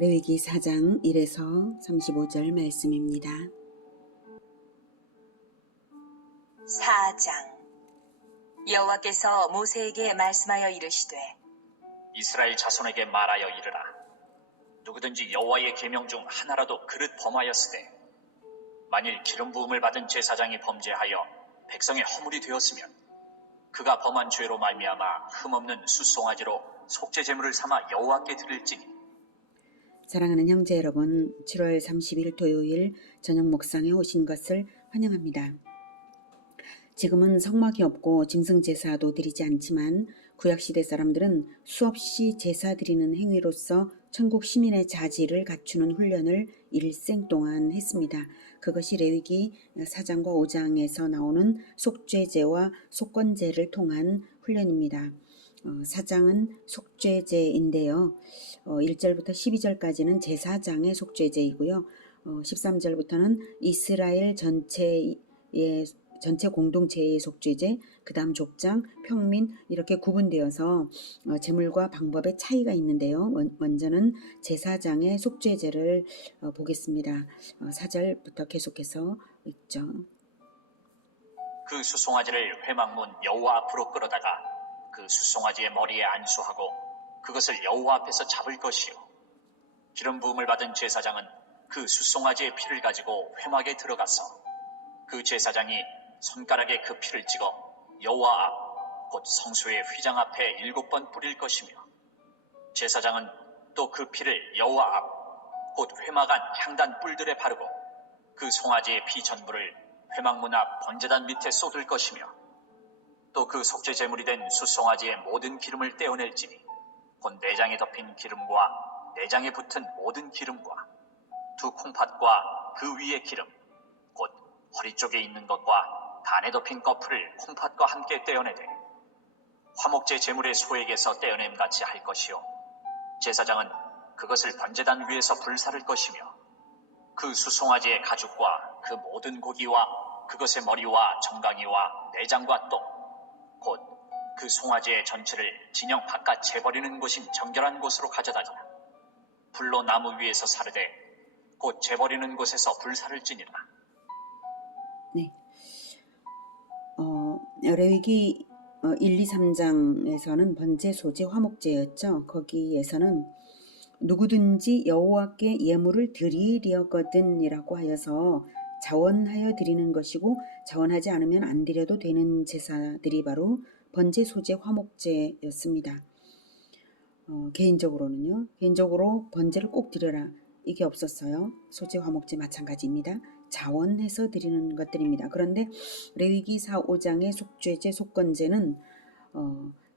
레위기 4장 1에서 35절 말씀입니다. 4장. 여호와께서 모세에게 말씀하여 이르시되 이스라엘 자손에게 말하여 이르라. 누구든지 여호와의 계명 중 하나라도 그릇 범하였으되 만일 기름 부음을 받은 제사장이 범죄하여 백성의 허물이 되었으면 그가 범한 죄로 말미암아 흠없는 숫송아지로 속죄 제물을 삼아 여호와께 드릴지니. 사랑하는 형제 여러분, 7월 30일 토요일 저녁 목상에 오신 것을 환영합니다. 지금은 성막이 없고 짐승제사도 드리지 않지만 구약시대 사람들은 수없이 제사 드리는 행위로서 천국 시민의 자질을 갖추는 훈련을 일생 동안 했습니다. 그것이 레위기 4장과 5장에서 나오는 속죄제와 속건제를 통한 훈련입니다. 4장은 속죄제인데요. 1절부터 12절까지는 제사장의 속죄제이고요. 13절부터는 이스라엘 전체 공동체의 속죄제, 그 다음 족장, 평민 이렇게 구분되어서 제물과 방법의 차이가 있는데요. 먼저는 제사장의 속죄제를 보겠습니다. 4절부터 계속해서 읽죠. 그 숫송아지를 회막문 여호와 앞으로 끌어다가 그 숫송아지의 머리에 안수하고 그것을 여호와 앞에서 잡을 것이요. 기름 부음을 받은 제사장은 그 숫송아지의 피를 가지고 회막에 들어가서 그 제사장이 손가락에 그 피를 찍어 여호와 앞 곧 성소의 휘장 앞에 7번 뿌릴 것이며 제사장은 또 그 피를 여호와 앞 곧 회막 안 향단 뿔들에 바르고 그 송아지의 피 전부를 회막문 앞 번제단 밑에 쏟을 것이며 또 그 속죄 제물이 된 숫송아지의 모든 기름을 떼어낼지니 곧 내장에 덮인 기름과 내장에 붙은 모든 기름과 두 콩팥과 그 위의 기름 곧 허리 쪽에 있는 것과 간에 덮인 거풀을 콩팥과 함께 떼어내되 화목제 제물의 소액에서 떼어냄 같이 할 것이요. 제사장은 그것을 번제단 위에서 불사를 것이며 그 숫송아지의 가죽과 그 모든 고기와 그것의 머리와 정강이와 내장과 똥 곧 그 송아지의 전체를 진영 바깥 재버리는 곳인 정결한 곳으로 가져다가 불로 나무 위에서 사르되 곧 재버리는 곳에서 불사를 지니라. 네. 레위기 1, 2, 3장에서는 번제, 소제, 화목제였죠. 거기에서는 누구든지 여호와께 예물을 드리려거든이라고 하여서 자원하여 드리는 것이고 자원하지 않으면 안 드려도 되는 제사들이 바로 번제, 소제, 화목제였습니다. 개인적으로 번제를 꼭 드려라 이게 없었어요. 소제, 화목제 마찬가지입니다. 자원해서 드리는 것들입니다. 그런데 레위기 4, 5장의 속죄제, 속건제는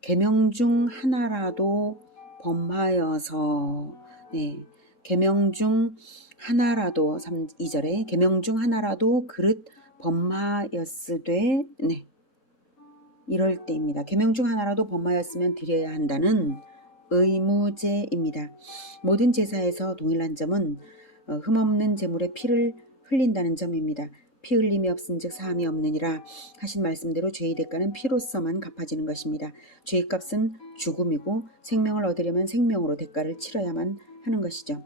계명 중 하나라도 범하여서 계명 중 하나라도 2절에 계명 중 하나라도 그릇 범하였으되 이럴 때입니다. 계명 중 하나라도 범하였으면 드려야 한다는 의무제입니다. 모든 제사에서 동일한 점은 흠없는 제물의 피를 흘린다는 점입니다. 피 흘림이 없은즉 사함이 없느니라 하신 말씀대로 죄의 대가는 피로서만 갚아지는 것입니다. 죄의 값은 죽음이고 생명을 얻으려면 생명으로 대가를 치러야만 하는 것이죠.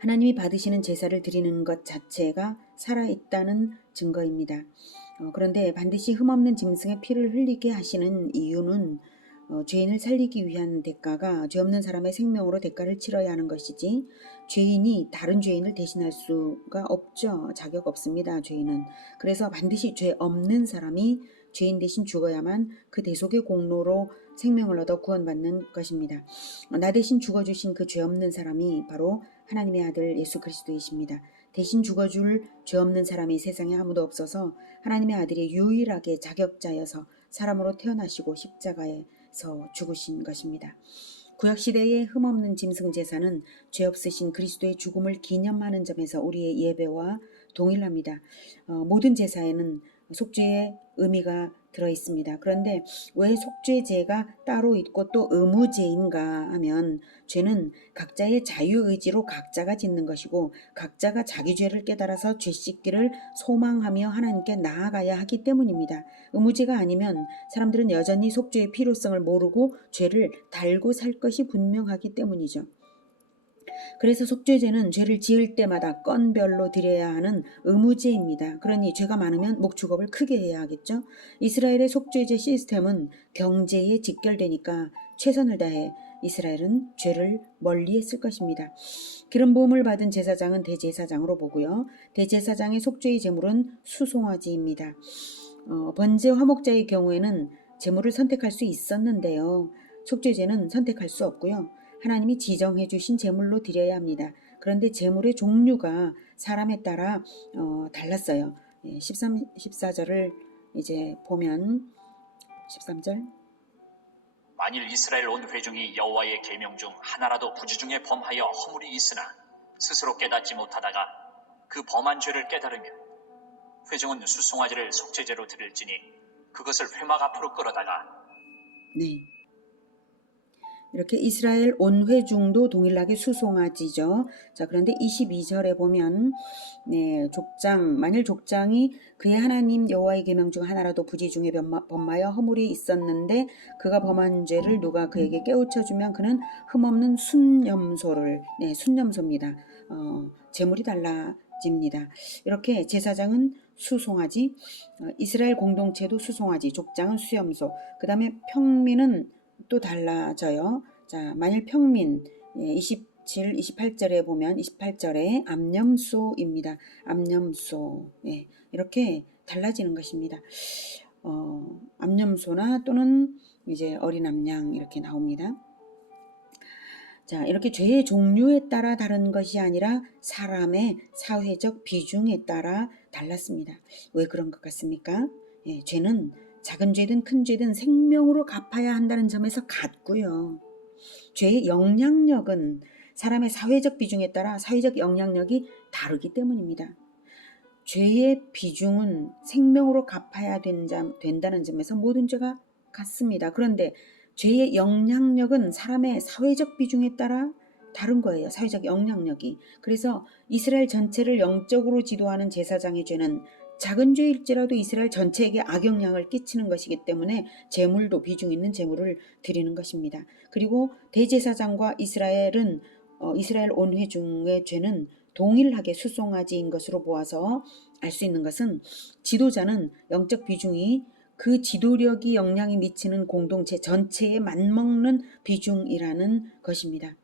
하나님이 받으시는 제사를 드리는 것 자체가 살아있다는 증거입니다. 그런데 반드시 흠없는 짐승의 피를 흘리게 하시는 이유는 죄인을 살리기 위한 대가가 죄 없는 사람의 생명으로 대가를 치러야 하는 것이지 죄인이 다른 죄인을 대신할 수가 없죠. 자격 없습니다. 죄인은. 그래서 반드시 죄 없는 사람이 죄인 대신 죽어야만 그 대속의 공로로 생명을 얻어 구원받는 것입니다. 나 대신 죽어주신 그 죄 없는 사람이 바로 하나님의 아들 예수 그리스도이십니다. 대신 죽어줄 죄 없는 사람이 세상에 아무도 없어서 하나님의 아들이 유일하게 자격자여서 사람으로 태어나시고 십자가에서 죽으신 것입니다. 구약시대의 흠없는 짐승 제사는 죄 없으신 그리스도의 죽음을 기념하는 점에서 우리의 예배와 동일합니다. 모든 제사에는 속죄의 의미가 들어있습니다. 그런데 왜 속죄제가 따로 있고 또 의무제인가 하면 죄는 각자의 자유의지로 각자가 짓는 것이고 각자가 자기 죄를 깨달아서 죄 씻기를 소망하며 하나님께 나아가야 하기 때문입니다. 의무제가 아니면 사람들은 여전히 속죄의 필요성을 모르고 죄를 달고 살 것이 분명하기 때문이죠. 그래서 속죄제는 죄를 지을 때마다 건별로 드려야 하는 의무제입니다. 그러니 죄가 많으면 목축업을 크게 해야 하겠죠. 이스라엘의 속죄제 시스템은 경제에 직결되니까 최선을 다해 이스라엘은 죄를 멀리했을 것입니다. 기름 부음을 받은 제사장은 대제사장으로 보고요. 대제사장의 속죄의 제물은 수송아지입니다. 번제 화목자의 경우에는 제물을 선택할 수 있었는데요. 속죄제는 선택할 수 없고요. 하나님이 지정해 주신 제물로 드려야 합니다. 그런데 제물의 종류가 사람에 따라 달랐어요. 14절을 이제 보면 13절 만일 이스라엘 온 회중이 여호와의 계명 중 하나라도 부지 중에 범하여 허물이 있으나 스스로 깨닫지 못하다가 그 범한 죄를 깨달으면 회중은 수송아지를 속죄제로 드릴지니 그것을 회막 앞으로 끌어다가 네. 이렇게 이스라엘 온 회중도 동일하게 수송아지죠. 자, 그런데 22절에 보면 만일 족장이 그의 하나님 여호와의 계명 중 하나라도 부지 중에 범하여 허물이 있었는데 그가 범한 죄를 누가 그에게 깨우쳐 주면 그는 흠없는 순염소를 순염소입니다. 제물이 달라집니다. 이렇게 제사장은 수송아지, 이스라엘 공동체도 수송아지, 족장은 수염소, 그 다음에 평민은 또 달라져요. 자, 만일 평민 27, 28절에 보면 28절에 암염소입니다. 암염소. 이렇게 달라지는 것입니다. 암염소나 또는 이제 어린 암양 이렇게 나옵니다. 자, 이렇게 죄의 종류에 따라 다른 것이 아니라 사람의 사회적 비중에 따라 달랐습니다. 왜 그런 것 같습니까? 죄는 작은 죄든 큰 죄든 생명으로 갚아야 한다는 점에서 같고요. 죄의 영향력은 사람의 사회적 비중에 따라 사회적 영향력이 다르기 때문입니다. 죄의 비중은 생명으로 갚아야 된다는 점에서 모든 죄가 같습니다. 그런데 죄의 영향력은 사람의 사회적 비중에 따라 다른 거예요. 사회적 영향력이. 그래서 이스라엘 전체를 영적으로 지도하는 제사장의 죄는 작은 죄일지라도 이스라엘 전체에게 악영향을 끼치는 것이기 때문에 제물도 비중 있는 제물을 드리는 것입니다. 그리고 대제사장과 이스라엘 온 회중의 죄는 동일하게 수송아지인 것으로 보아서 알 수 있는 것은 지도자는 영적 비중이 그 지도력이 영향이 미치는 공동체 전체에 맞먹는 비중이라는 것입니다.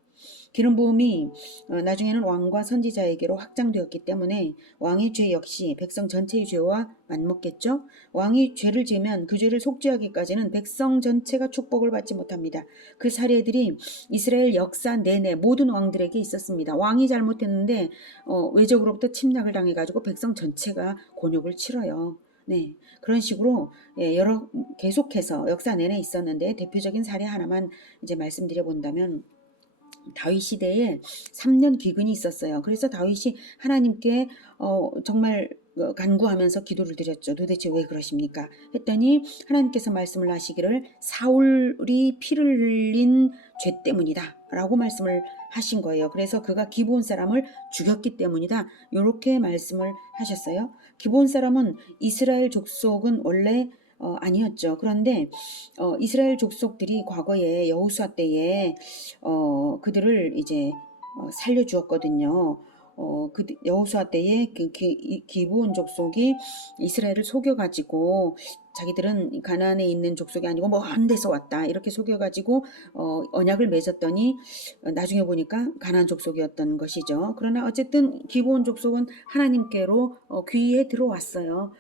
기름 부음이 나중에는 왕과 선지자에게로 확장되었기 때문에 왕의 죄 역시 백성 전체의 죄와 맞먹겠죠. 왕이 죄를 지으면 그 죄를 속죄하기까지는 백성 전체가 축복을 받지 못합니다. 그 사례들이 이스라엘 역사 내내 모든 왕들에게 있었습니다. 왕이 잘못했는데 외적으로부터 침략을 당해가지고 백성 전체가 곤욕을 치러요. 네, 그런 식으로 계속해서 역사 내내 있었는데 대표적인 사례 하나만 이제 말씀드려 본다면 다윗 시대에 3년 기근이 있었어요. 그래서 다윗이 하나님께 정말 간구하면서 기도를 드렸죠. 도대체 왜 그러십니까? 했더니 하나님께서 말씀을 하시기를 사울이 피를 흘린 죄 때문이다 라고 말씀을 하신 거예요. 그래서 그가 기브온 사람을 죽였기 때문이다. 이렇게 말씀을 하셨어요. 기브온 사람은 이스라엘 족속은 원래 아니었죠. 그런데 이스라엘 족속들이 과거에 여호수아 때에 그들을 이제 살려주었거든요. 여호수아 때에 기브온 족속이 이스라엘을 속여가지고 자기들은 가나안에 있는 족속이 아니고 먼 데서 왔다 이렇게 속여가지고 언약을 맺었더니 나중에 보니까 가나안 족속이었던 것이죠. 그러나 어쨌든 기브온 족속은 하나님께로 귀에 들어왔어요.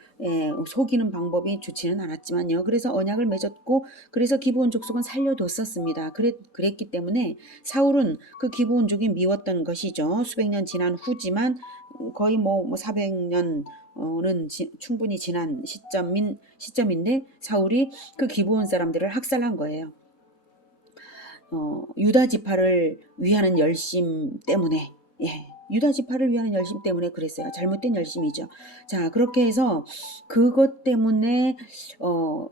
속이는 방법이 좋지는 않았지만요. 그래서 언약을 맺었고 그래서 기브온 족속은 살려뒀었습니다. 그랬기 때문에 사울은 그 기브온족이 미웠던 것이죠. 수백 년 지난 후지만 거의 400년 는 충분히 지난 시점인데 사울이 그 기브온 사람들을 학살한 거예요. 유다 지파를 위하는 열심 때문에 유다 지파를 위하는 열심 때문에 그랬어요. 잘못된 열심이죠. 자, 그렇게 해서 그것 때문에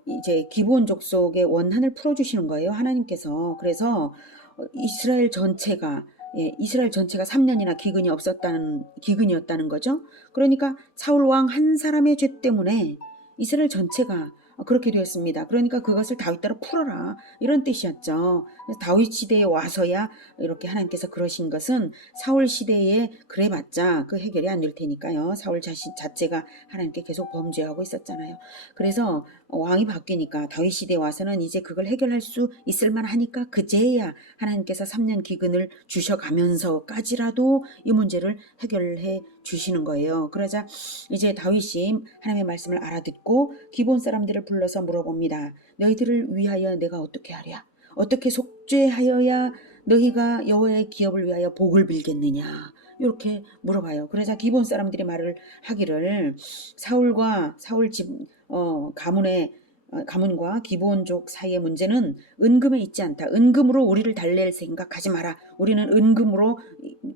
이제 기브온 족속의 원한을 풀어주시는 거예요. 하나님께서. 그래서 이스라엘 전체가 3년이나 기근이었다는 거죠. 그러니까 사울 왕 한 사람의 죄 때문에 이스라엘 전체가 그렇게 되었습니다. 그러니까 그것을 다윗대로 풀어라 이런 뜻이었죠. 그래서 다윗 시대에 와서야 이렇게 하나님께서 그러신 것은 사울 시대에 그래봤자 그 해결이 안 될 테니까요. 사울 자체가 하나님께 계속 범죄하고 있었잖아요. 그래서 왕이 바뀌니까 다윗 시대에 와서는 이제 그걸 해결할 수 있을 만하니까 그제야 하나님께서 3년 기근을 주셔가면서까지라도 이 문제를 해결해 주시는 거예요. 그러자 이제 다윗이 하나님의 말씀을 알아듣고 기본 사람들을 불러서 물어봅니다. 너희들을 위하여 내가 어떻게 하랴? 어떻게 속죄하여야 너희가 여호와의 기업을 위하여 복을 빌겠느냐? 이렇게 물어봐요. 그러자 기본 사람들이 말을 하기를 사울과 사울 집 가문과 기본족 사이의 문제는 은금에 있지 않다. 은금으로 우리를 달랠 생각하지 마라. 우리는 은금으로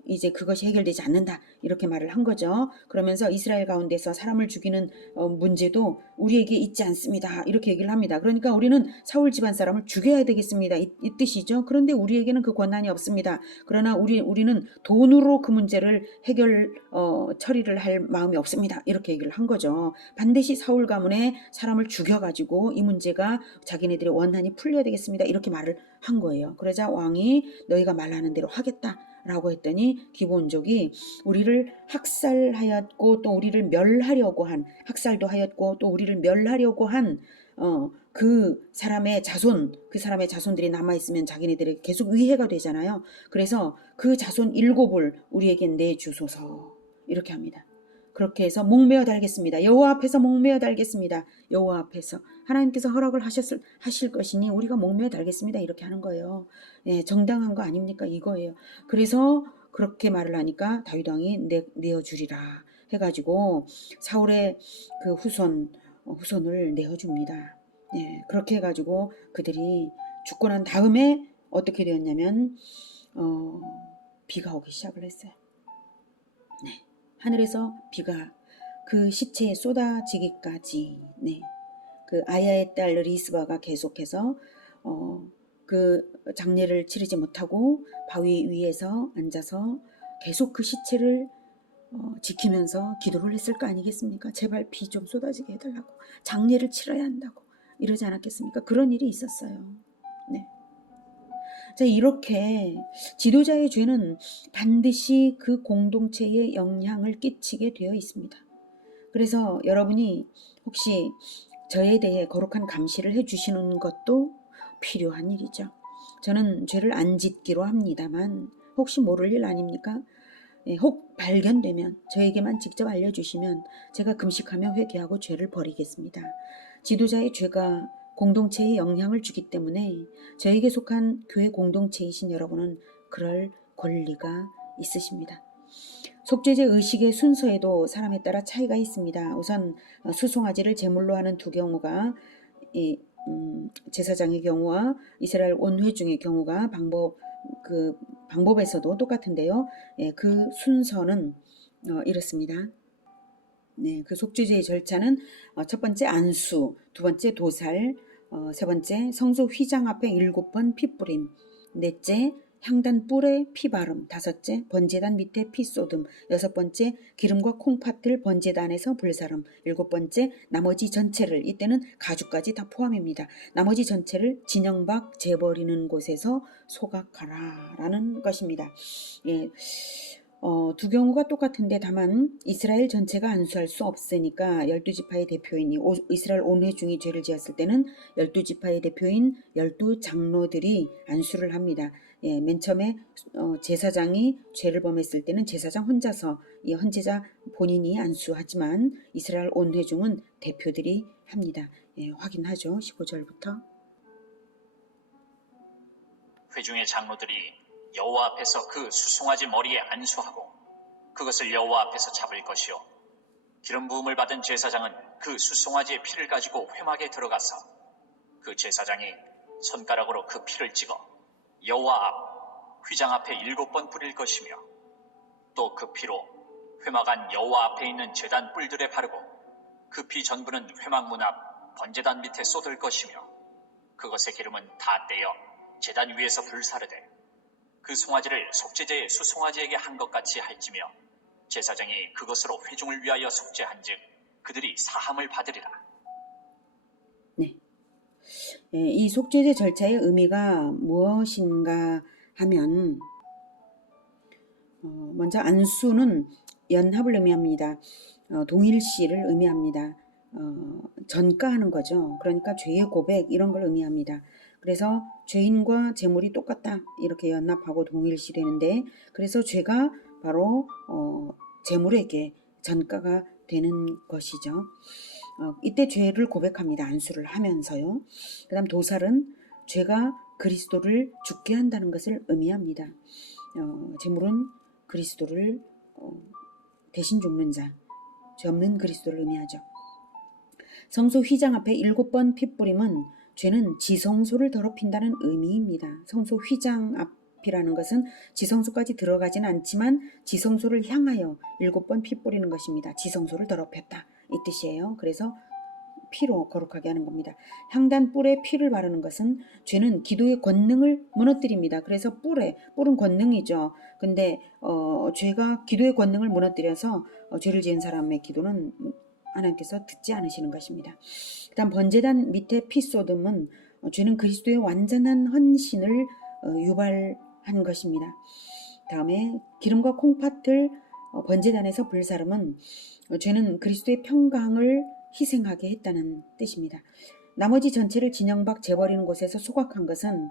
이제 그것이 해결되지 않는다. 이렇게 말을 한 거죠. 그러면서 이스라엘 가운데서 사람을 죽이는 문제도 우리에게 있지 않습니다. 이렇게 얘기를 합니다. 그러니까 우리는 사울 집안 사람을 죽여야 되겠습니다. 이 뜻이죠. 그런데 우리에게는 그 권한이 없습니다. 그러나 우리는 돈으로 그 문제를 처리를 할 마음이 없습니다. 이렇게 얘기를 한 거죠. 반드시 사울 가문에 사람을 죽여가지고 이 문제가 자기네들의 원한이 풀려야 되겠습니다. 이렇게 말을 한 거예요. 그러자 왕이 너희가 말하는 대로 하겠다. 라고 했더니 기본족이 우리를 학살하였고 또 우리를 멸하려고 한 학살도 하였고 또 우리를 멸하려고 한 그 사람의 자손들이 남아있으면 자기네들에게 계속 위해가 되잖아요. 그래서 그 자손 7을 우리에게 내주소서 이렇게 합니다. 그렇게 해서 목매어 달겠습니다. 여호와 앞에서 목매어 달겠습니다. 여호와 앞에서 하나님께서 허락을 하실 것이니 우리가 목매어 달겠습니다. 이렇게 하는 거예요. 예, 정당한 거 아닙니까? 이거예요. 그래서 그렇게 말을 하니까 다윗 왕이 내어주리라 해가지고 사울의 그 후손을 내어줍니다. 예, 그렇게 해가지고 그들이 죽고 난 다음에 어떻게 되었냐면 비가 오기 시작을 했어요. 네. 하늘에서 비가 그 시체에 쏟아지기까지 그 아야의 딸 리스바가 계속해서 그 장례를 치르지 못하고 바위 위에서 앉아서 계속 그 시체를 지키면서 기도를 했을 거 아니겠습니까? 제발 비 좀 쏟아지게 해달라고, 장례를 치러야 한다고 이러지 않았겠습니까? 그런 일이 있었어요. 네. 자, 이렇게 지도자의 죄는 반드시 그 공동체에 영향을 끼치게 되어 있습니다. 그래서 여러분이 혹시 저에 대해 거룩한 감시를 해주시는 것도 필요한 일이죠. 저는 죄를 안 짓기로 합니다만 혹시 모를 일 아닙니까? 혹 발견되면 저에게만 직접 알려주시면 제가 금식하며 회개하고 죄를 버리겠습니다. 지도자의 죄가 공동체에 영향을 주기 때문에 저에게 속한 교회 공동체이신 여러분은 그럴 권리가 있으십니다. 속죄제 의식의 순서에도 사람에 따라 차이가 있습니다. 우선 수송아지를 제물로 하는 두 경우가 제사장의 경우와 이스라엘 온회중의 경우가 방법에서도 똑같은데요. 예, 그 순서는 이렇습니다. 네, 그 속죄제의 절차는 첫 번째 안수, 두 번째 도살, 세 번째 성소 휘장 앞에 7번 피 뿌림, 넷째 향단 뿔에 피 바름, 다섯째 번제단 밑에 피 쏟음, 여섯 번째 기름과 콩팥을 번제단에서 불사름, 일곱 번째 나머지 전체를, 이때는 가죽까지 다 포함입니다. 나머지 전체를 진영 밖 재버리는 곳에서 소각하라 라는 것입니다. 예. 두 경우가 똑같은데 다만 이스라엘 전체가 안수할 수 없으니까 12지파의 대표인 이스라엘 온회중이 죄를 지었을 때는 12지파의 대표인 12장로들이 안수를 합니다. 예, 맨 처음에 제사장이 죄를 범했을 때는 제사장 혼자서 이 헌제자 본인이 안수하지만 이스라엘 온회중은 대표들이 합니다. 예, 확인하죠. 15절부터. 회중의 장로들이 여호와 앞에서 그 수송아지 머리에 안수하고 그것을 여호와 앞에서 잡을 것이요, 기름 부음을 받은 제사장은 그 수송아지의 피를 가지고 회막에 들어가서 그 제사장이 손가락으로 그 피를 찍어 여호와 앞 휘장 앞에 7번 뿌릴 것이며, 또 그 피로 회막 안 여호와 앞에 있는 제단 뿔들에 바르고 그 피 전부는 회막 문 앞 번제단 밑에 쏟을 것이며, 그것의 기름은 다 떼어 제단 위에서 불사르되 그 송아지를 속죄제의 수송아지에게 한 것 같이 할지며, 제사장이 그것으로 회중을 위하여 속죄한즉 그들이 사함을 받으리라. 예, 이 속죄제 절차의 의미가 무엇인가 하면 먼저 안수는 연합을 의미합니다. 동일시를 의미합니다. 전가하는 거죠. 그러니까 죄의 고백 이런 걸 의미합니다. 그래서 죄인과 재물이 똑같다 이렇게 연합하고 동일시 되는데, 그래서 죄가 바로 재물에게 전가가 되는 것이죠. 이때 죄를 고백합니다. 안수를 하면서요. 그 다음 도살은 죄가 그리스도를 죽게 한다는 것을 의미합니다. 재물은 그리스도를 대신 죽는 자, 죄 없는 그리스도를 의미하죠. 성소 휘장 앞에 7번 핏뿌림은 죄는 지성소를 더럽힌다는 의미입니다. 성소 휘장 앞이라는 것은 지성소까지 들어가지는 않지만 지성소를 향하여 7번 피 뿌리는 것입니다. 지성소를 더럽혔다 이 뜻이에요. 그래서 피로 거룩하게 하는 겁니다. 향단 뿔에 피를 바르는 것은 죄는 기도의 권능을 무너뜨립니다. 그래서 뿔은 권능이죠. 근데 죄가 기도의 권능을 무너뜨려서 죄를 지은 사람의 기도는 하나님께서 듣지 않으시는 것입니다. 그 다음 번제단 밑에 피 쏟음은 죄는 그리스도의 완전한 헌신을 유발한 것입니다. 다음에 기름과 콩팥을 번제단에서 불사름은 죄는 그리스도의 평강을 희생하게 했다는 뜻입니다. 나머지 전체를 진영박 재버리는 곳에서 소각한 것은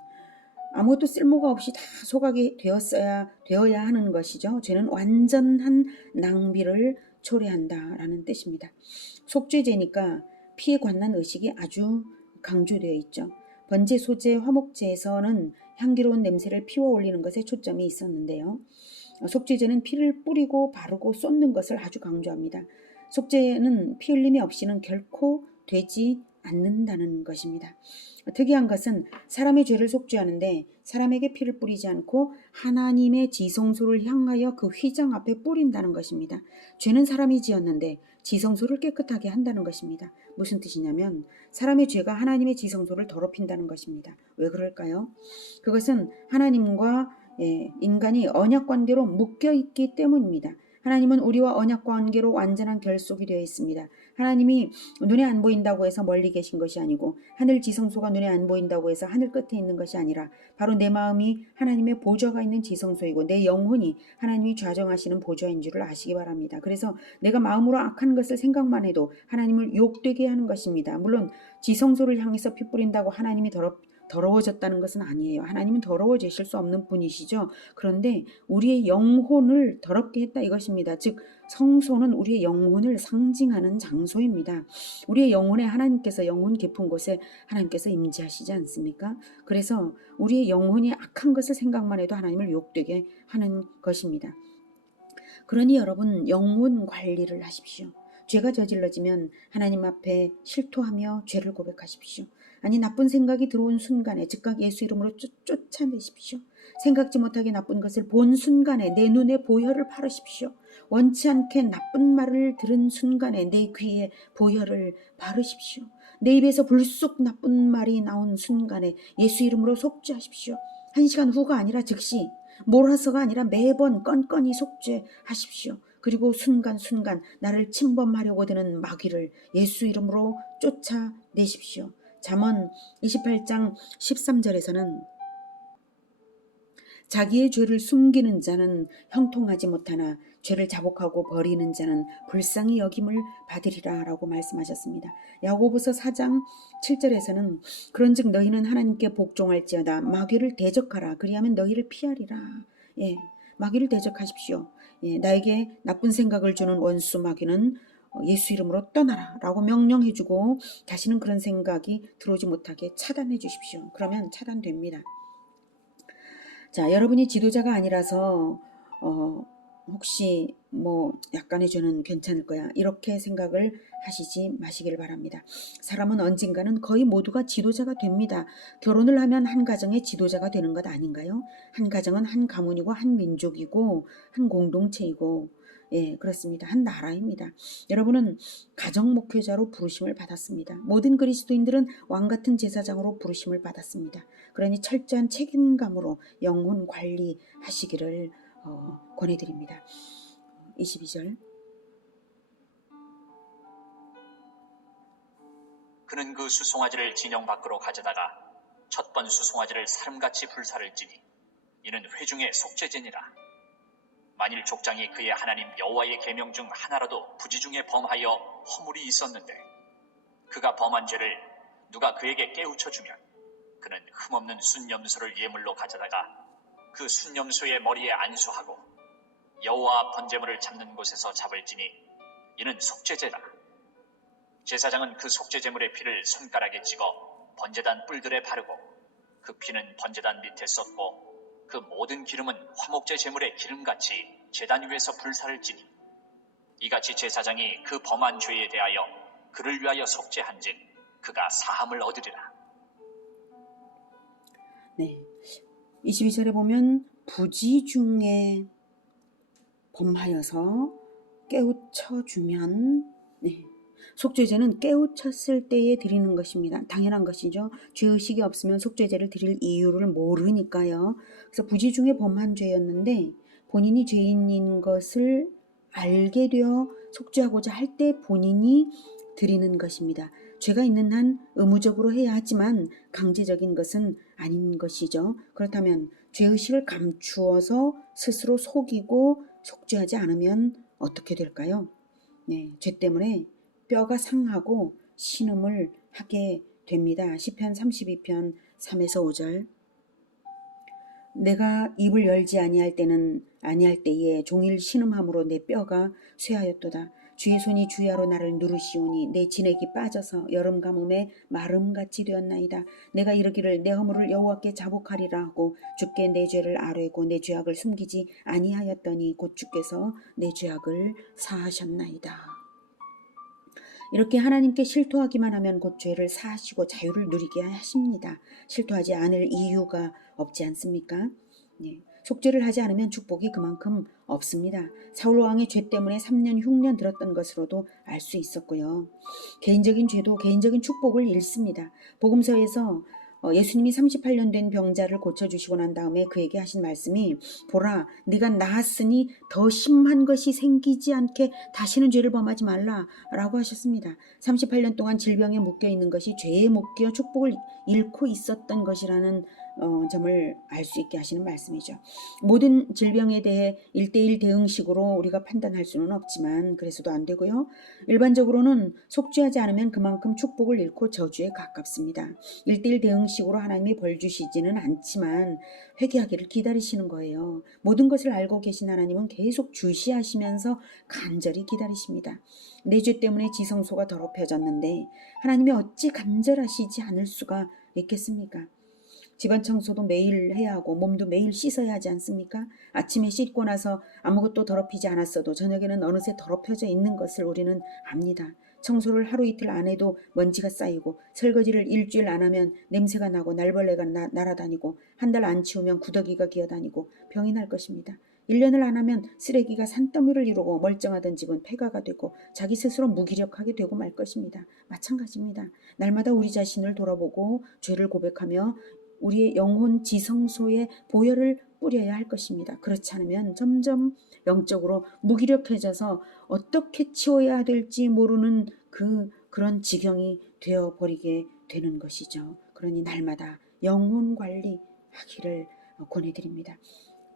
아무것도 쓸모가 없이 다 소각이 되어야 하는 것이죠. 죄는 완전한 낭비를 초래한다라는 뜻입니다. 속죄제니까 피에 관한 의식이 아주 강조되어 있죠. 번제, 소제, 화목제에서는 향기로운 냄새를 피워 올리는 것에 초점이 있었는데요. 속죄제는 피를 뿌리고 바르고 쏟는 것을 아주 강조합니다. 속죄는 피 흘림이 없이는 결코 되지 않는다는 것입니다. 특이한 것은 사람의 죄를 속죄하는데 사람에게 피를 뿌리지 않고 하나님의 지성소를 향하여 그 휘장 앞에 뿌린다는 것입니다. 죄는 사람이 지었는데 지성소를 깨끗하게 한다는 것입니다. 무슨 뜻이냐면 사람의 죄가 하나님의 지성소를 더럽힌다는 것입니다. 왜 그럴까요? 그것은 하나님과 인간이 언약관계로 묶여있기 때문입니다. 하나님은 우리와 언약관계로 완전한 결속이 되어 있습니다. 하나님이 눈에 안 보인다고 해서 멀리 계신 것이 아니고 하늘 지성소가 눈에 안 보인다고 해서 하늘 끝에 있는 것이 아니라 바로 내 마음이 하나님의 보좌가 있는 지성소이고 내 영혼이 하나님이 좌정하시는 보좌인 줄을 아시기 바랍니다. 그래서 내가 마음으로 악한 것을 생각만 해도 하나님을 욕되게 하는 것입니다. 물론 지성소를 향해서 피 뿌린다고 하나님이 더러워졌다는 것은 아니에요. 하나님은 더러워지실 수 없는 분이시죠. 그런데 우리의 영혼을 더럽게 했다 이것입니다. 즉 성소는 우리의 영혼을 상징하는 장소입니다. 우리의 영혼에 하나님께서 영혼 깊은 곳에 하나님께서 임재하시지 않습니까? 그래서 우리의 영혼이 악한 것을 생각만 해도 하나님을 욕되게 하는 것입니다. 그러니 여러분 영혼 관리를 하십시오. 죄가 저질러지면 하나님 앞에 실토하며 죄를 고백하십시오. 아니 나쁜 생각이 들어온 순간에 즉각 예수 이름으로 쫓아내십시오. 생각지 못하게 나쁜 것을 본 순간에 내 눈에 보혈을 바르십시오. 원치 않게 나쁜 말을 들은 순간에 내 귀에 보혈을 바르십시오. 내 입에서 불쑥 나쁜 말이 나온 순간에 예수 이름으로 속죄하십시오. 1시간 후가 아니라 즉시, 몰아서가 아니라 매번 건건히 속죄하십시오. 그리고 순간순간 나를 침범하려고 드는 마귀를 예수 이름으로 쫓아내십시오. 잠언 28장 13절에서는 자기의 죄를 숨기는 자는 형통하지 못하나 죄를 자복하고 버리는 자는 불쌍히 여김을 받으리라 라고 말씀하셨습니다. 야고보서 4장 7절에서는 그런즉 너희는 하나님께 복종할지어다 마귀를 대적하라 그리하면 너희를 피하리라. 마귀를 대적하십시오. 나에게 나쁜 생각을 주는 원수 마귀는 예수 이름으로 떠나라 라고 명령해주고 다시는 그런 생각이 들어오지 못하게 차단해 주십시오. 그러면 차단됩니다. 자, 여러분이 지도자가 아니라서 혹시 약간의 죄는 괜찮을 거야 이렇게 생각을 하시지 마시길 바랍니다. 사람은 언젠가는 거의 모두가 지도자가 됩니다. 결혼을 하면 한 가정의 지도자가 되는 것 아닌가요? 한 가정은 한 가문이고 한 민족이고 한 공동체이고 그렇습니다. 한 나라입니다. 여러분은 가정 목회자로 부르심을 받았습니다. 모든 그리스도인들은 왕같은 제사장으로 부르심을 받았습니다. 그러니 철저한 책임감으로 영혼 관리하시기를 권해드립니다. 22절 그는 그 수송아지를 진영 밖으로 가져다가 첫 번 수송아지를 사름같이 불사를 찌니 이는 회중의 속죄제니라. 만일 족장이 그의 하나님 여호와의 계명 중 하나라도 부지 중에 범하여 허물이 있었는데 그가 범한 죄를 누가 그에게 깨우쳐 주면 그는 흠없는 순염소를 예물로 가져다가 그 순염소의 머리에 안수하고 여호와 번제물을 잡는 곳에서 잡을지니 이는 속죄제라. 제사장은 그 속죄제물의 피를 손가락에 찍어 번제단 뿔들에 바르고 그 피는 번제단 밑에 쏟고 그 모든 기름은 화목제 제물의 기름같이 제단 위에서 불사를 지니 이같이 제사장이 그 범한 죄에 대하여 그를 위하여 속죄한즉 그가 사함을 얻으리라. 네. 22절에 보면 부지 중에 범하여서 깨우쳐 주면 네. 속죄제는 깨우쳤을 때에 드리는 것입니다. 당연한 것이죠. 죄의식이 없으면 속죄제를 드릴 이유를 모르니까요. 그래서 부지 중에 범한 죄였는데 본인이 죄인인 것을 알게 되어 속죄하고자 할 때 본인이 드리는 것입니다. 죄가 있는 한 의무적으로 해야 하지만 강제적인 것은 아닌 것이죠. 그렇다면 죄의식을 감추어서 스스로 속이고 속죄하지 않으면 어떻게 될까요? 네, 죄 때문에 뼈가 상하고 신음을 하게 됩니다. 시편 32편 3에서 5절. 내가 입을 열지 아니할 때에 종일 신음함으로 내 뼈가 쇠하였도다. 주의 손이 주야로 나를 누르시오니 내 진액이 빠져서 여름 가뭄에 마름같이 되었나이다. 내가 이르기를 내 허물을 여호와께 자복하리라 하고 주께 내 죄를 아뢰고 내 죄악을 숨기지 아니하였더니 곧 주께서 내 죄악을 사하셨나이다. 이렇게 하나님께 실토하기만 하면 곧 죄를 사하시고 자유를 누리게 하십니다. 실토하지 않을 이유가 없지 않습니까? 네. 속죄를 하지 않으면 축복이 그만큼 없습니다. 사울 왕의 죄 때문에 3년 흉년 들었던 것으로도 알 수 있었고요. 개인적인 죄도 개인적인 축복을 잃습니다. 복음서에서 예수님이 38년 된 병자를 고쳐주시고 난 다음에 그에게 하신 말씀이 보라 네가 나았으니 더 심한 것이 생기지 않게 다시는 죄를 범하지 말라 라고 하셨습니다. 38년 동안 질병에 묶여있는 것이 죄에 묶여 축복을 잃고 있었던 것이라는 점을 알 수 있게 하시는 말씀이죠. 모든 질병에 대해 1:1 대응식으로 우리가 판단할 수는 없지만 그래서도 안 되고요. 일반적으로는 속죄하지 않으면 그만큼 축복을 잃고 저주에 가깝습니다. 1:1 대응식으로 하나님이 벌 주시지는 않지만 회개하기를 기다리시는 거예요. 모든 것을 알고 계신 하나님은 계속 주시하시면서 간절히 기다리십니다. 내 죄 때문에 지성소가 더럽혀졌는데 하나님이 어찌 간절하시지 않을 수가 있겠습니까? 집안 청소도 매일 해야 하고 몸도 매일 씻어야 하지 않습니까? 아침에 씻고 나서 아무것도 더럽히지 않았어도 저녁에는 어느새 더럽혀져 있는 것을 우리는 압니다. 청소를 하루 이틀 안 해도 먼지가 쌓이고 설거지를 일주일 안 하면 냄새가 나고 날벌레가 날아다니고 한 달 안 치우면 구더기가 기어다니고 병이 날 것입니다. 1년을 안 하면 쓰레기가 산더미를 이루고 멀쩡하던 집은 폐가가 되고 자기 스스로 무기력하게 되고 말 것입니다. 마찬가지입니다. 날마다 우리 자신을 돌아보고 죄를 고백하며 우리의 영혼 지성소에 보혈을 뿌려야 할 것입니다. 그렇지 않으면 점점 영적으로 무기력해져서 어떻게 치워야 될지 모르는 그런 지경이 되어버리게 되는 것이죠. 그러니 날마다 영혼 관리하기를 권해드립니다.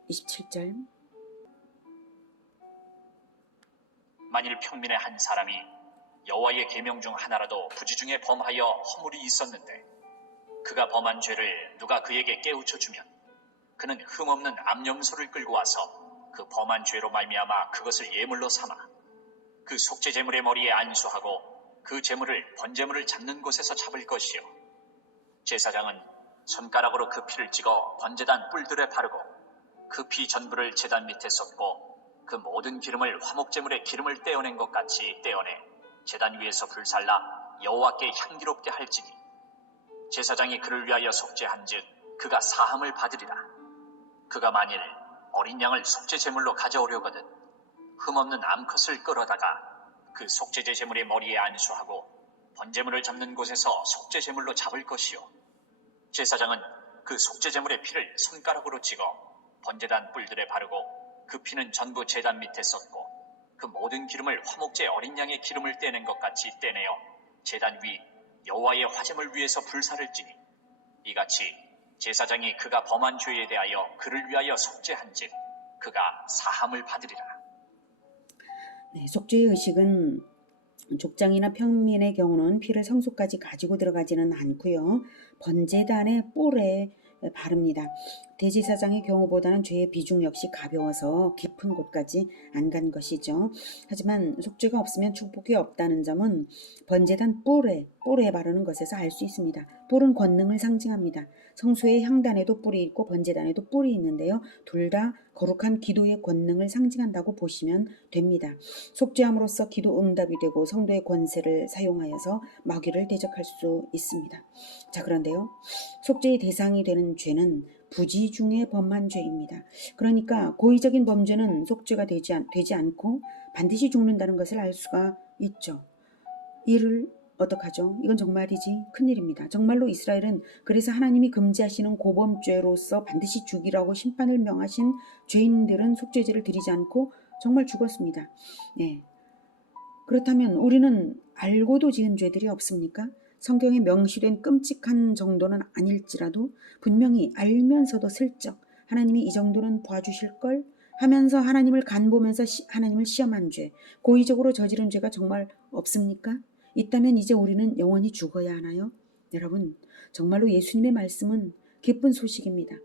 27절. 만일 평민의 한 사람이 여호와의 계명 중 하나라도 부지 중에 범하여 허물이 있었는데 그가 범한 죄를 누가 그에게 깨우쳐 주면 그는 흠없는 암염소를 끌고 와서 그 범한 죄로 말미암아 그것을 예물로 삼아 그 속죄 제물의 머리에 안수하고 그 제물을 번제물을 잡는 곳에서 잡을 것이요 제사장은 손가락으로 그 피를 찍어 번제단 뿔들에 바르고 그 피 전부를 제단 밑에 쏟고 그 모든 기름을 화목제물의 기름을 떼어낸 것 같이 떼어내 제단 위에서 불살라 여호와께 향기롭게 할지니 제사장이 그를 위하여 속죄한즉 그가 사함을 받으리라. 그가 만일 어린 양을 속죄 제물로 가져오려거든 흠없는 암컷을 끌어다가 그 속죄제 제물의 머리에 안수하고 번제물을 잡는 곳에서 속죄 제물로 잡을 것이요 제사장은 그 속죄 제물의 피를 손가락으로 찍어 번제단 뿔들에 바르고 그 피는 전부 제단 밑에 쏟고 그 모든 기름을 화목제 어린 양의 기름을 떼낸 것 같이 떼내어 제단 위 여호와의 화제물 위에서 불사를지니 이같이 제사장이 그가 범한 죄에 대하여 그를 위하여 속죄한즉 그가 사함을 받으리라. 네, 속죄의 의식은 족장이나 평민의 경우는 피를 성소까지 가지고 들어가지는 않고요. 번제단의 뿔에 바릅니다. 대제사장의 경우보다는 죄의 비중 역시 가벼워서 깊은 곳까지 안 간 것이죠. 하지만 속죄가 없으면 축복이 없다는 점은 번제단 뿔에 바르는 것에서 알 수 있습니다. 뿔은 권능을 상징합니다. 성소의 향단에도 뿔이 있고 번제단에도 뿔이 있는데요. 둘 다 거룩한 기도의 권능을 상징한다고 보시면 됩니다. 속죄함으로써 기도 응답이 되고 성도의 권세를 사용하여서 마귀를 대적할 수 있습니다. 자, 그런데요. 속죄의 대상이 되는 죄는 부지 중에 범한 죄입니다. 그러니까 고의적인 범죄는 속죄가 되지 않고 반드시 죽는다는 것을 알 수가 있죠. 이를 어떡하죠? 이건 정말이지 큰일입니다. 정말로 이스라엘은 그래서 하나님이 금지하시는 고범죄로서 반드시 죽이라고 심판을 명하신 죄인들은 속죄제를 드리지 않고 정말 죽었습니다. 네. 그렇다면 우리는 알고도 지은 죄들이 없습니까? 성경에 명시된 끔찍한 정도는 아닐지라도 분명히 알면서도 슬쩍 하나님이 이 정도는 봐주실걸 하면서 하나님을 간보면서 하나님을 시험한 죄, 고의적으로 저지른 죄가 정말 없습니까? 있다면 이제 우리는 영원히 죽어야 하나요? 여러분, 정말로 예수님의 말씀은 기쁜 소식입니다.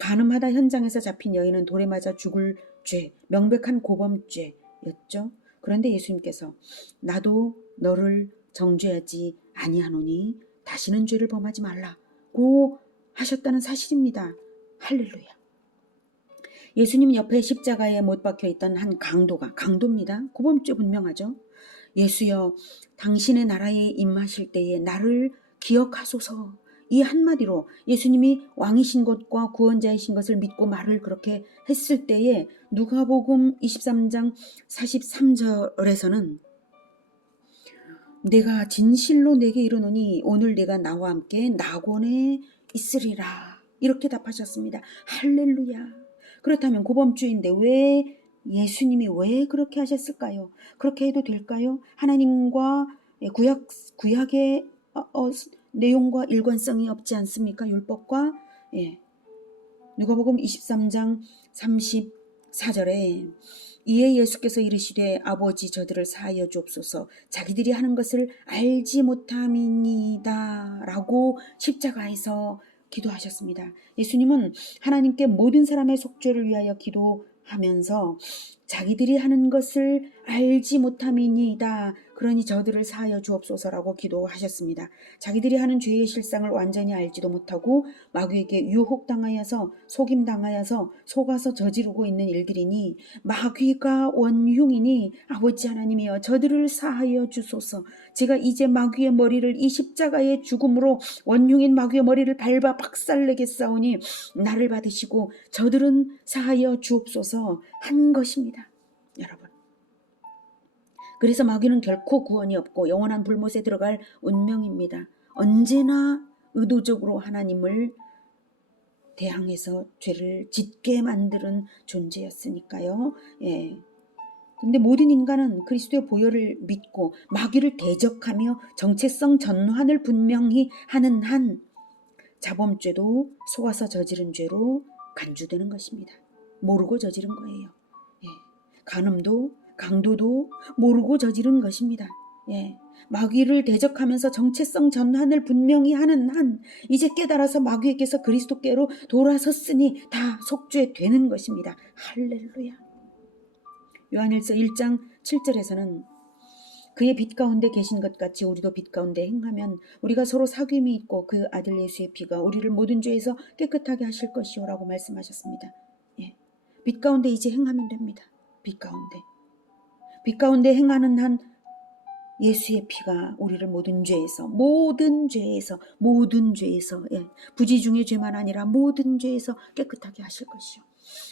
간음하다 현장에서 잡힌 여인은 돌에 맞아 죽을 죄, 명백한 고범죄였죠. 그런데 예수님께서 나도 너를 정죄하지 아니하노니 다시는 죄를 범하지 말라고 하셨다는 사실입니다. 할렐루야. 예수님 옆에 십자가에 못 박혀 있던 한 강도입니다. 고범죄 분명하죠. 예수여, 당신의 나라에 임하실 때에 나를 기억하소서. 이 한마디로 예수님이 왕이신 것과 구원자이신 것을 믿고 말을 그렇게 했을 때에 누가복음 23장 43절에서는 내가 진실로 내게 이르노니 오늘 내가 나와 함께 낙원에 있으리라. 이렇게 답하셨습니다. 할렐루야. 그렇다면 고범죄인데 왜 예수님이 왜 그렇게 하셨을까요? 그렇게 해도 될까요? 하나님과 구약의 내용과 일관성이 없지 않습니까? 율법과 누가복음 23장 34절에 이에 예수께서 이르시되 아버지 저들을 사하여 주옵소서 자기들이 하는 것을 알지 못함이니이다 라고 십자가에서 기도하셨습니다. 예수님은 하나님께 모든 사람의 속죄를 위하여 기도하면서 자기들이 하는 것을 알지 못함이니이다. 그러니 저들을 사하여 주옵소서라고 기도하셨습니다. 자기들이 하는 죄의 실상을 완전히 알지도 못하고 마귀에게 유혹당하여서 속임당하여서 속아서 저지르고 있는 일들이니 마귀가 원흉이니 아버지 하나님이여 저들을 사하여 주소서. 제가 이제 마귀의 머리를 이 십자가의 죽음으로 원흉인 마귀의 머리를 밟아 박살내겠사오니 나를 받으시고 저들은 사하여 주옵소서 한 것입니다. 여러분, 그래서 마귀는 결코 구원이 없고 영원한 불못에 들어갈 운명입니다. 언제나 의도적으로 하나님을 대항해서 죄를 짓게 만드는 존재였으니까요. 근데 모든 인간은 그리스도의 보혈을 믿고 마귀를 대적하며 정체성 전환을 분명히 하는 한 자범죄도 속아서 저지른 죄로 간주되는 것입니다. 모르고 저지른 거예요. 간음도 강도도 모르고 저지른 것입니다. 마귀를 대적하면서 정체성 전환을 분명히 하는 한 이제 깨달아서 마귀에게서 그리스도께로 돌아섰으니 다 속죄되는 것입니다. 할렐루야. 요한일서 1장 7절에서는 그의 빛 가운데 계신 것 같이 우리도 빛 가운데 행하면 우리가 서로 사귐이 있고 그 아들 예수의 피가 우리를 모든 죄에서 깨끗하게 하실 것이요 라고 말씀하셨습니다. 빛 가운데 이제 행하면 됩니다. 빛 가운데 행하는 한 예수의 피가 우리를 모든 죄에서 부지 중의 죄만 아니라 모든 죄에서 깨끗하게 하실 것이요.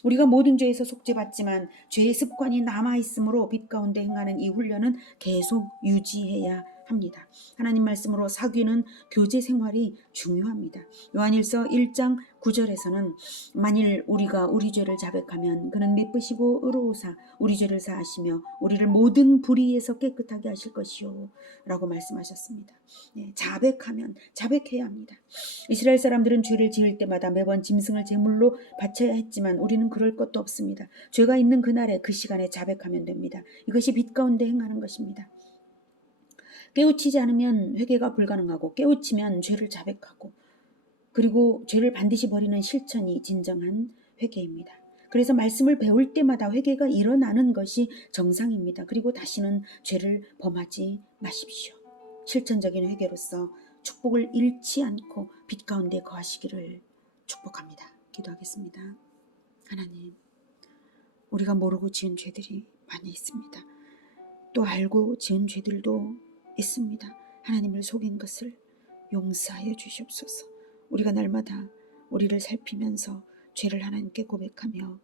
우리가 모든 죄에서 속죄받지만 죄의 습관이 남아있으므로 빛 가운데 행하는 이 훈련은 계속 유지해야 합니다. 하나님 말씀으로 사귀는 교제 생활이 중요합니다. 요한일서 1장 9절에서는 만일 우리가 우리 죄를 자백하면 그는 미쁘시고 의로우사 우리 죄를 사하시며 우리를 모든 불의에서 깨끗하게 하실 것이요 라고 말씀하셨습니다. 네, 자백해야 합니다. 이스라엘 사람들은 죄를 지을 때마다 매번 짐승을 제물로 바쳐야 했지만 우리는 그럴 것도 없습니다. 죄가 있는 그날에 그 시간에 자백하면 됩니다. 이것이 빛 가운데 행하는 것입니다. 깨우치지 않으면 회개가 불가능하고 깨우치면 죄를 자백하고 그리고 죄를 반드시 버리는 실천이 진정한 회개입니다. 그래서 말씀을 배울 때마다 회개가 일어나는 것이 정상입니다. 그리고 다시는 죄를 범하지 마십시오. 실천적인 회개로서 축복을 잃지 않고 빛 가운데 거하시기를 축복합니다. 기도하겠습니다. 하나님, 우리가 모르고 지은 죄들이 많이 있습니다. 또 알고 지은 죄들도 있습니다. 하나님을 속인 것을 용서하여 주시옵소서. 우리가 날마다 우리를 살피면서 죄를 하나님께 고백하며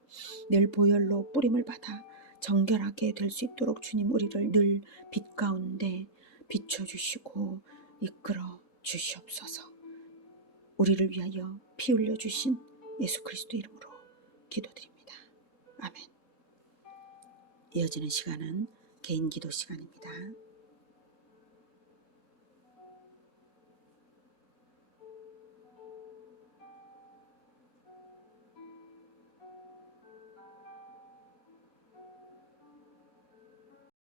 늘 보혈로 뿌림을 받아 정결하게 될 수 있도록 주님 우리를 늘 빛 가운데 비춰주시고 이끌어 주시옵소서. 우리를 위하여 피 흘려 주신 예수 그리스도 이름으로 기도드립니다. 아멘. 이어지는 시간은 개인 기도 시간입니다.